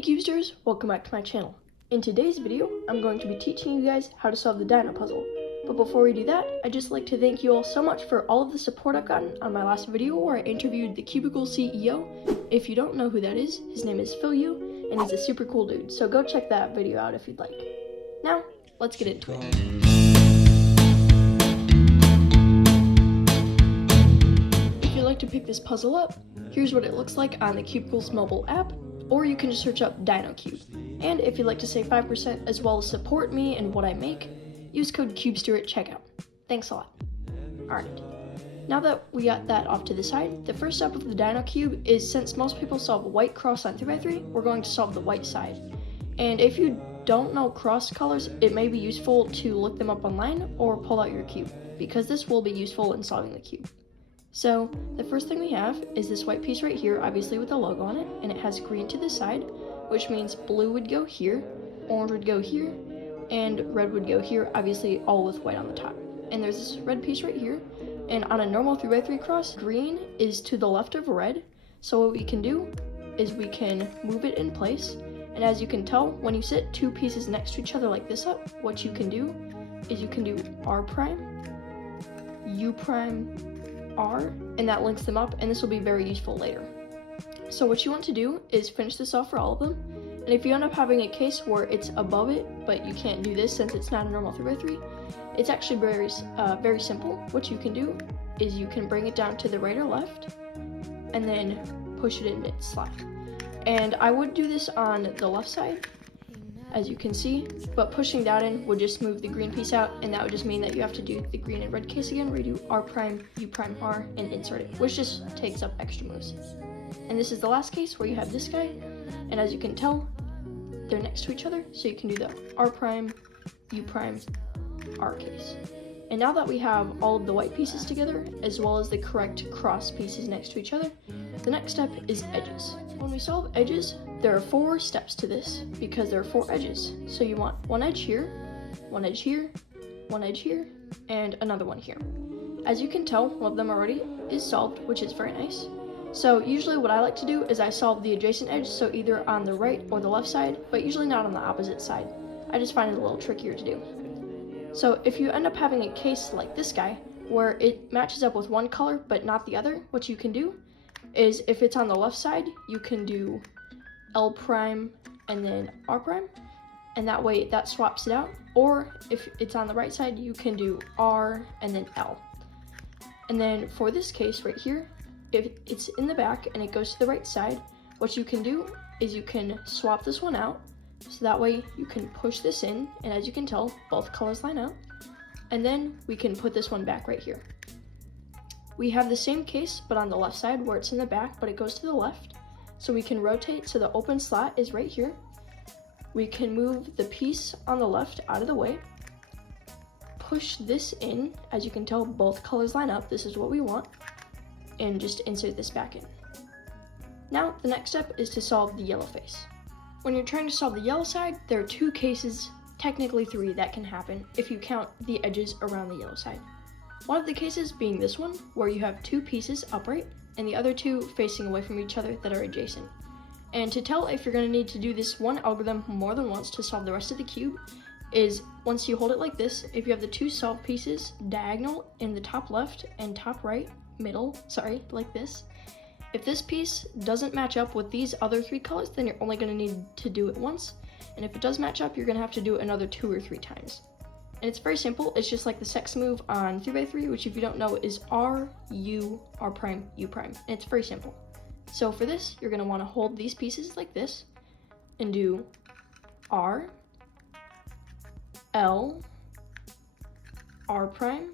Hey Cubesters, welcome back to my channel. In today's video, I'm going to be teaching you guys how to solve the Dino puzzle. But before we do that, I'd just like to thank you all so much for all of the support I've gotten on my last video where I interviewed the Cubicle CEO. If you don't know who that is, his name is Phil Yu, and he's a super cool dude, so go check that video out if you'd like. Now, let's get into it. If you'd like to pick this puzzle up, here's what it looks like on the Cubicle's mobile app, or you can just search up Dino Cube. And if you'd like to save 5% as well as support me and what I make, use code CUBESTER at checkout. Thanks a lot. Alright, now that we got that off to the side, the first step of the Dino Cube is, since most people solve white cross on 3x3, we're going to solve the white side. And if you don't know cross colors, it may be useful to look them up online or pull out your cube, because this will be useful in solving the cube. So the first thing we have is this white piece right here, obviously with the logo on it, and it has green to the side, which means blue would go here, orange would go here, and red would go here, obviously all with white on the top. And there's this red piece right here, and on a normal 3x3 cross, green is to the left of red, so what we can do is we can move it in place, and as you can tell, when you sit two pieces next to each other like this up, what you can do is you can do R prime, U prime, R, and that links them up, and this will be very useful later. So what you want to do is finish this off for all of them, and if you end up having a case where it's above it, but you can't do this since it's not a normal 3x3, it's actually very simple. What you can do is you can bring it down to the right or left, and then push it in its slot. And I would do this on the left side, as you can see, but pushing that in would just move the green piece out, and that would just mean that you have to do the green and red case again, where you do R prime, U prime, R, and insert it, which just takes up extra moves. And this is the last case where you have this guy, and as you can tell, they're next to each other, so you can do the R prime, U prime, R case. And now that we have all of the white pieces together, as well as the correct cross pieces next to each other, the next step is edges. When we solve edges, there are 4 steps to this, because there are 4 edges. So you want one edge here, one edge here, one edge here, and another one here. As you can tell, one of them already is solved, which is very nice. So usually what I like to do is I solve the adjacent edge, so either on the right or the left side, but usually not on the opposite side. I just find it a little trickier to do. So if you end up having a case like this guy, where it matches up with one color but not the other, what you can do is, if it's on the left side, you can do L prime and then R prime, and that way that swaps it out. Or if it's on the right side, you can do R and then L. And then for this case right here, if it's in the back and it goes to the right side, what you can do is you can swap this one out, so that way you can push this in, and as you can tell, both colors line up, and then we can put this one back right here. We have the same case, but on the left side, where it's in the back, but it goes to the left. So we can rotate so the open slot is right here. We can move the piece on the left out of the way. Push this in. As you can tell, both colors line up. This is what we want. And just insert this back in. Now, the next step is to solve the yellow face. When you're trying to solve the yellow side, there are 2 cases, technically 3, that can happen if you count the edges around the yellow side. One of the cases being this one, where you have 2 pieces upright and the other 2 facing away from each other that are adjacent. And to tell if you're going to need to do this one algorithm more than once to solve the rest of the cube is, once you hold it like this, if you have the 2 solved pieces diagonal in the top left and top right, like this, if this piece doesn't match up with these other 3 colors, then you're only going to need to do it once, and if it does match up, you're going to have to do it another 2 or 3 times. And it's very simple. It's just like the sex move on 3x3, which if you don't know is R, U, R prime, U prime. And it's very simple. So for this, you're going to want to hold these pieces like this and do R, L, R prime,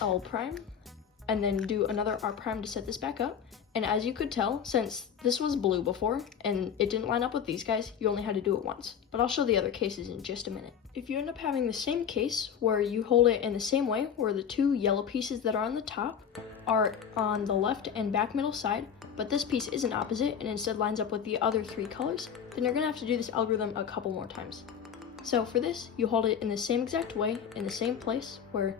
L prime, and then do another R prime to set this back up. And as you could tell, since this was blue before and it didn't line up with these guys, you only had to do it once. But I'll show the other cases in just a minute. If you end up having the same case where you hold it in the same way, where the 2 yellow pieces that are on the top are on the left and back middle side, but this piece isn't opposite and instead lines up with the other 3 colors, then you're going to have to do this algorithm a couple more times. So for this, you hold it in the same exact way, in the same place, where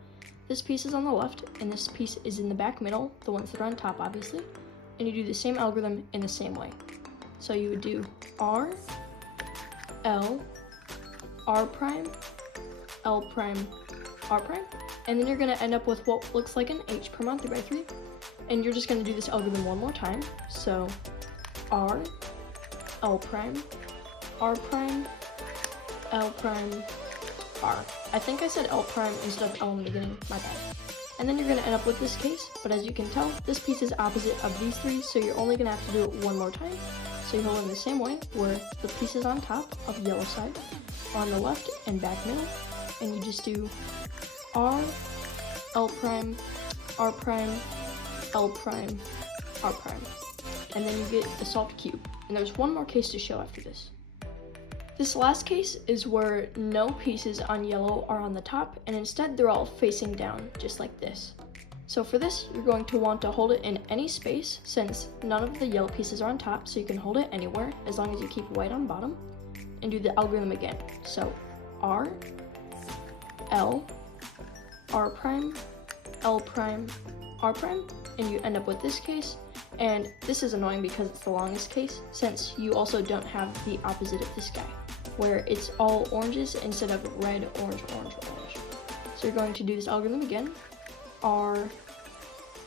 this piece is on the left and this piece is in the back middle, the ones that are on top obviously, and you do the same algorithm in the same way. So you would do R, L, R prime, L prime, R prime, and then you're going to end up with what looks like an H prime on 3x3, and you're just going to do this algorithm one more time. So R, L prime, R prime, L prime, R. I think I said L prime instead of L in the beginning, my bad. And then you're going to end up with this case, but as you can tell, this piece is opposite of these three, so you're only going to have to do it one more time. So you hold it in the same way, where the pieces on top of the yellow side are on the left and back middle, and you just do R, L prime, R prime, L prime, R prime. And then you get the solved cube. And there's one more case to show after this. This last case is where no pieces on yellow are on the top, and instead they're all facing down, just like this. So for this, you're going to want to hold it in any space, since none of the yellow pieces are on top, so you can hold it anywhere, as long as you keep white on bottom, and do the algorithm again. So R, L, R prime, L prime, R prime, and you end up with this case. And this is annoying because it's the longest case, since you also don't have the opposite of this guy, where it's all oranges instead of red, orange, orange, orange. So you're going to do this algorithm again. R,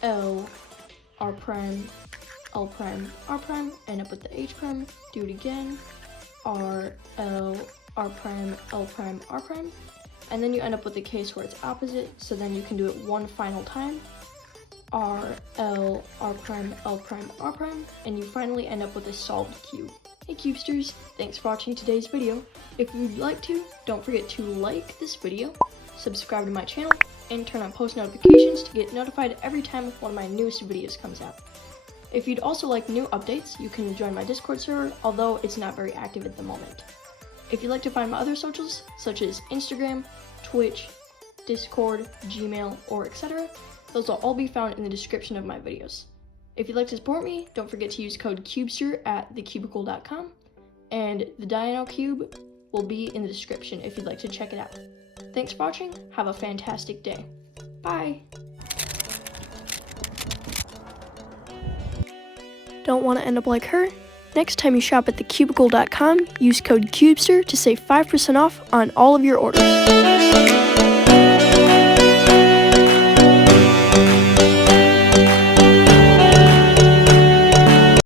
L, R prime, L prime, R prime, end up with the H prime, do it again. R, L, R prime, L prime, R prime, and then you end up with the case where it's opposite, so then you can do it one final time. R, L, R prime, L prime, R prime, and you finally end up with a solved cube. Hey Cubesters, thanks for watching today's video. If you'd like to, don't forget to like this video, subscribe to my channel, and turn on post notifications to get notified every time one of my newest videos comes out. If you'd also like new updates, you can join my Discord server, although it's not very active at the moment. If you'd like to find my other socials, such as Instagram, Twitch, Discord, Gmail, or etc., those will all be found in the description of my videos. If you'd like to support me, don't forget to use code CUBESTER at thecubicle.com, and the Dino cube will be in the description if you'd like to check it out. Thanks for watching, have a fantastic day. Bye! Don't want to end up like her? Next time you shop at thecubicle.com, use code CUBESTER to save 5% off on all of your orders.